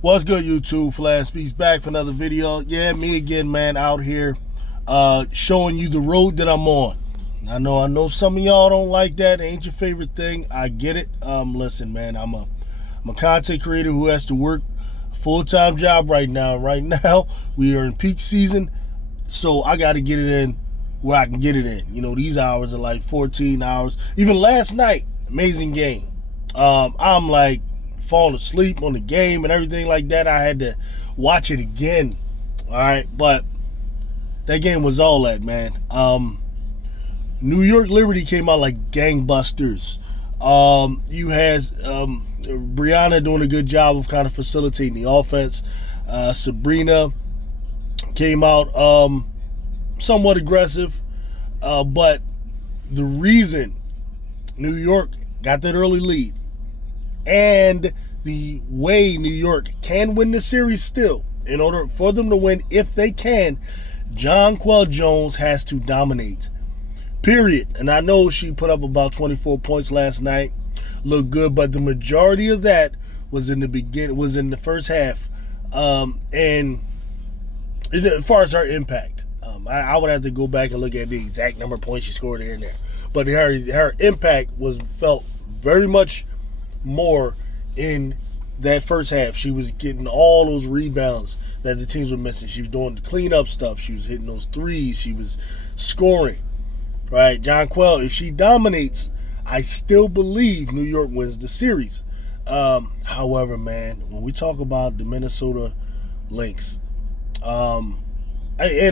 What's good, YouTube? Flash Speaks back for another video. Yeah, me again, man, out here showing you the road that I'm on. I know some of y'all don't like that. It ain't your favorite thing. I get it. Listen, man, I'm a content creator who has to work a full-time job right now. Right now, we are in peak season, so I got to get it in where I can get it in. You know, these hours are like 14 hours. Even last night, amazing game. I'm like falling asleep on the game and everything like that. I had to watch it again. All right, but that game was all that, man. New York Liberty came out like gangbusters. You had Brianna doing a good job of kind of facilitating the offense. Sabrina came out somewhat aggressive, but the reason New York got that early lead and the way New York can win the series still, in order for them to win, if they can, Jonquel Jones has to dominate. Period. And I know she put up about 24 points last night. Looked good, but the majority of that was in the first half. And as far as her impact, I would have to go back and look at the exact number of points she scored here and there. But her impact was felt very much more in that first half. She was getting all those rebounds that the teams were missing. She was doing the cleanup stuff. She was hitting those threes. She was scoring. Right, Jonquel, if she dominates, I still believe New York wins the series. However, man, when we talk about the Minnesota Lynx, and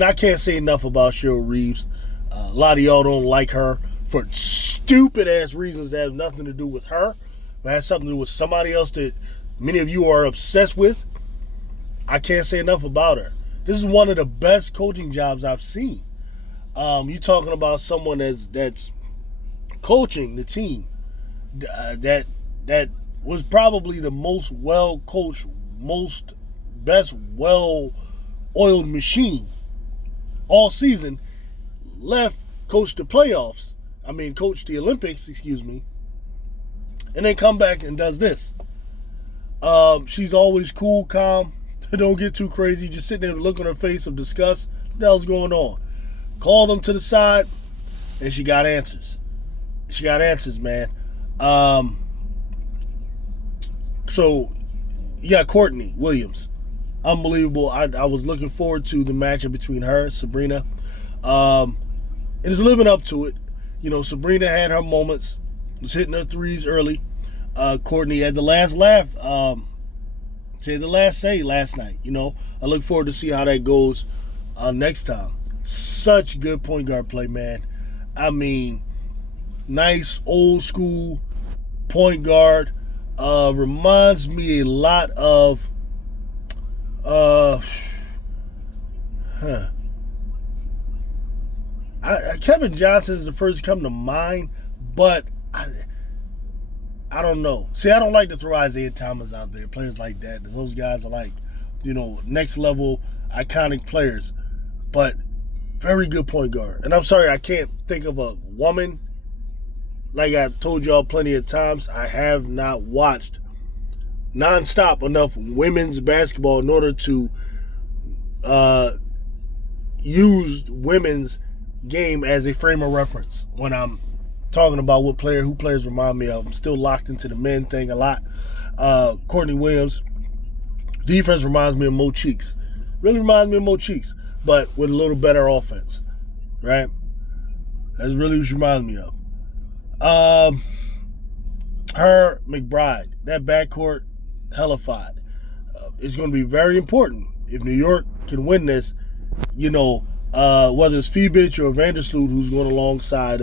I can't say enough about Cheryl Reeves. A lot of y'all don't like her for stupid-ass reasons that have nothing to do with her. It has something to do with somebody else that many of you are obsessed with. I can't say enough about her. This is one of the best coaching jobs I've seen. You're talking about someone that's coaching the team that was probably the most well-coached, best well-oiled machine all season. Coached the Olympics, and then come back and does this. She's always cool, calm, don't get too crazy, just sitting there with a look on her face of disgust. What the hell's going on? Call them to the side, and she got answers. She got answers, man. So you got Courtney Williams. Unbelievable. I was looking forward to the matchup between her and Sabrina. It is living up to it. You know, Sabrina had her moments, was hitting her threes early. Courtney had the last laugh. She had the last say last night. You know, I look forward to see how that goes next time. Such good point guard play, man. I mean, nice old school point guard. Reminds me a lot of Kevin Johnson is the first to come to mind, but I don't know. See, I don't like to throw Isaiah Thomas out there, players like that. Those guys are like, you know, next level iconic players, but very good point guard. And I'm sorry, I can't think of a woman. Like I told y'all plenty of times, I have not watched nonstop enough women's basketball in order to use women's game as a frame of reference when I'm talking about who players remind me of. I'm still locked into the men thing a lot. Courtney Williams, defense reminds me of Mo Cheeks. Really reminds me of Mo Cheeks, but with a little better offense, right? That's really what she reminds me of. Her, McBride, that backcourt, hellified. It's going to be very important if New York can win this. You know, whether it's Fibich or Vandersloot, who's going alongside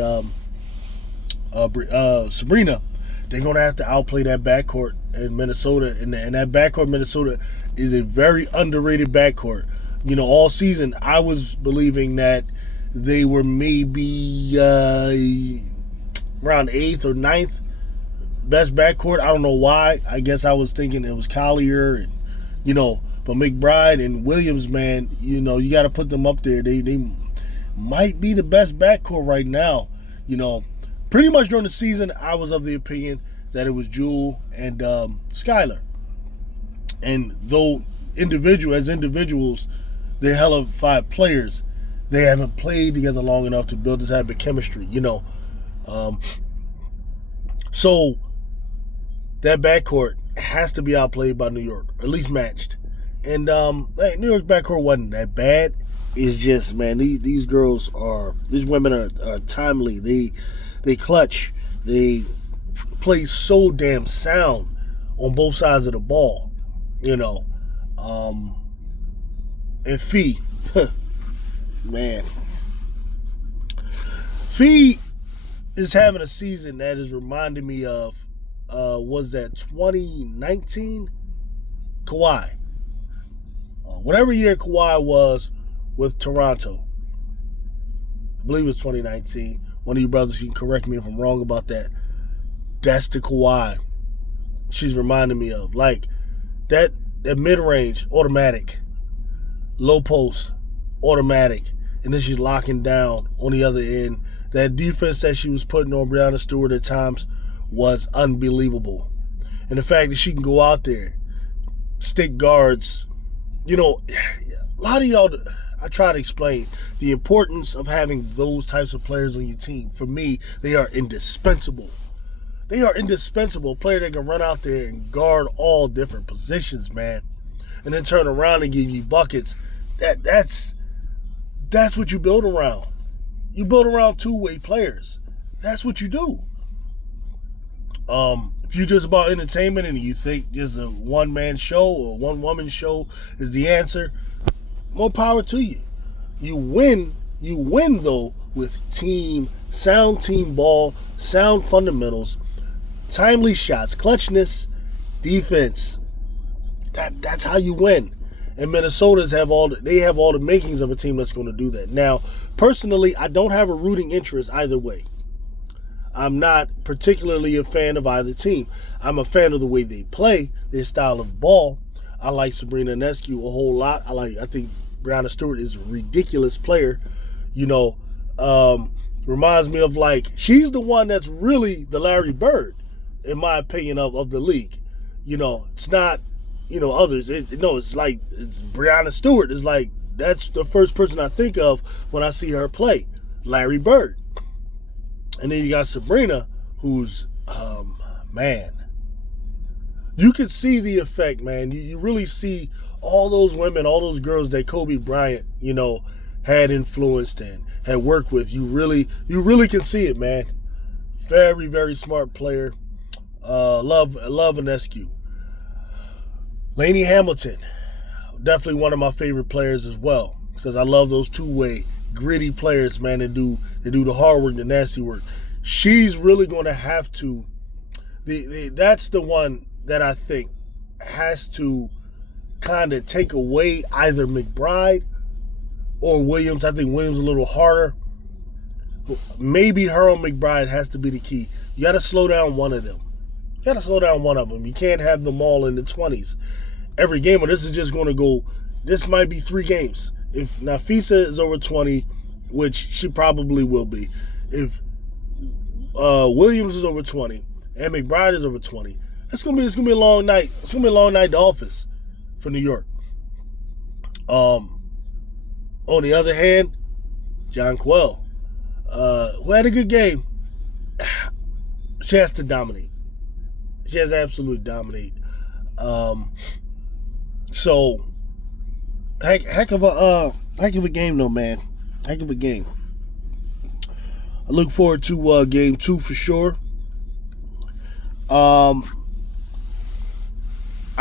Sabrina, they're going to have to outplay that backcourt in Minnesota, and that backcourt in Minnesota is a very underrated backcourt. You know, all season I was believing that they were maybe around 8th or 9th best backcourt. I don't know why. I guess I was thinking it was Collier, and but McBride and Williams, man, you got to put them up there. They might be the best backcourt right now. Pretty much during the season, I was of the opinion that it was Jewel and Skylar. And though individuals, they're hella five players, they haven't played together long enough to build this type of chemistry, So that backcourt has to be outplayed by New York, or at least matched. And New York's backcourt wasn't that bad. It's just, man, these women are timely. They clutch. They play so damn sound on both sides of the ball, And Fee, man, Fee is having a season that is reminding me of, was that 2019? Kawhi. Whatever year Kawhi was with Toronto. I believe it was 2019. One of you brothers can correct me if I'm wrong about that. That's the Kawhi she's reminding me of. Like, that mid-range, automatic. Low post, automatic. And then she's locking down on the other end. That defense that she was putting on Breanna Stewart at times was unbelievable. And the fact that she can go out there, stick guards, a lot of y'all, I try to explain the importance of having those types of players on your team. For me, they are indispensable. They are indispensable. A player that can run out there and guard all different positions, man. And then turn around and give you buckets. That's what you build around. You build around two-way players. That's what you do. If you're just about entertainment and you think just a one-man show or one-woman show is the answer, more power to you. You win though with sound team ball, sound fundamentals, timely shots, clutchness, defense. That's how you win. And Minnesota's have all the makings of a team that's going to do that. Now, personally, I don't have a rooting interest either way. I'm not particularly a fan of either team. I'm a fan of the way they play, their style of ball. I like Sabrina Ionescu a whole lot. I think Breanna Stewart is a ridiculous player. Reminds me of, like, she's the one that's really the Larry Bird, in my opinion, of the league. It's not, others. It's like, it's Breanna Stewart. It's like, that's the first person I think of when I see her play, Larry Bird. And then you got Sabrina, who's, man, you can see the effect, man. You really see all those women, all those girls that Kobe Bryant, had influenced and had worked with. You really can see it, man. Very, very smart player. Love Ionescu. Lainey Hamilton, definitely one of my favorite players as well, because I love those two-way gritty players, man, that do the hard work, the nasty work. She's really going to have to. That's the one that I think has to kind of take away either McBride or Williams. I think Williams a little harder. Maybe her or McBride has to be the key. You got to slow down one of them. You can't have them all in the 20s every game, or this is just going to go. This might be 3 games. If Napheesa is over 20, which she probably will be, if Williams is over 20 and McBride is over 20, it's gonna be a long night. It's gonna be a long night at the office for New York. On the other hand, John Quell, who had a good game, she has to dominate. She has to absolutely dominate. So heck of a game though, man. Heck of a game. I look forward to game 2 for sure. I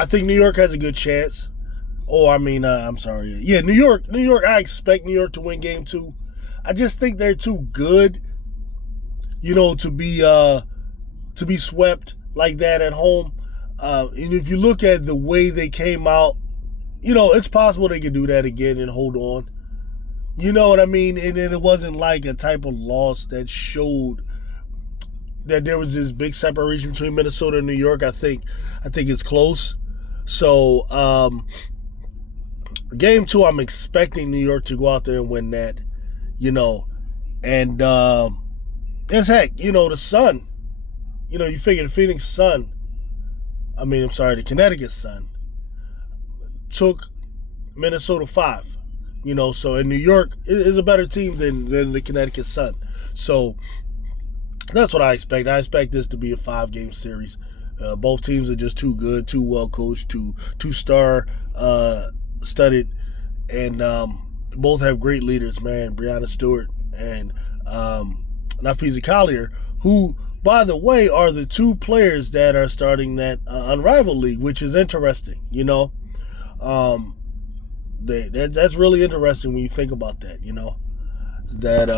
think New York has a good chance. I'm sorry. Yeah, New York. I expect New York to win game 2. I just think they're too good, to be swept like that at home. And if you look at the way they came out, it's possible they could do that again and hold on. You know what I mean? And then it wasn't like a type of loss that showed that there was this big separation between Minnesota and New York. I think it's close. So game 2, I'm expecting New York to go out there and win that. And as heck, the Sun. You figure the Phoenix Sun. The Connecticut Sun. took Minnesota 5. So in New York is a better team than the Connecticut Sun. So that's what I expect. I expect this to be a 5-game series. Both teams are just too good, too well coached, too star studded, and both have great leaders, man. Stewart and Napheesa Collier, who, by the way, are the 2 players that are starting that Unrivaled League, which is interesting. That's really interesting when you think about that. That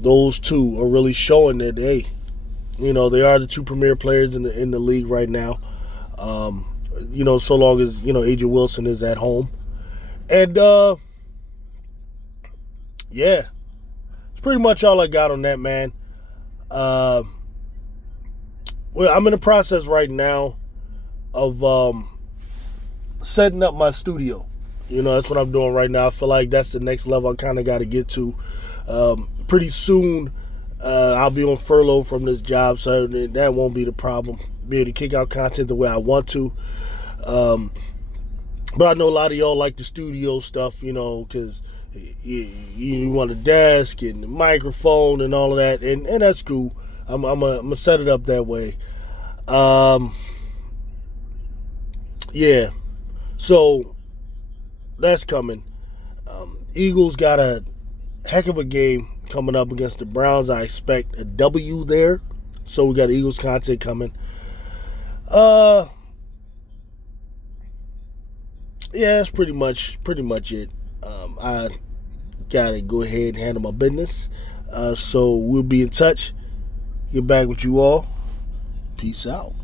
those 2 are really showing that they are the 2 premier players in the league right now. So long as Agent Wilson is at home, and yeah, it's pretty much all I got on that, man. Well, I'm in the process right now of setting up my studio. That's what I'm doing right now. I feel like that's the next level I kind of got to get to. Pretty soon, I'll be on furlough from this job, so that won't be the problem. Be able to kick out content the way I want to. But I know a lot of y'all like the studio stuff, because you want a desk and the microphone and all of that, and that's cool. I'm gonna set it up that way. Yeah. So that's coming. Eagles got a heck of a game coming up against the Browns. I expect a W there. So we got Eagles content coming. Yeah, that's pretty much it. I gotta go ahead and handle my business. So we'll be in touch. Get back with you all. Peace out.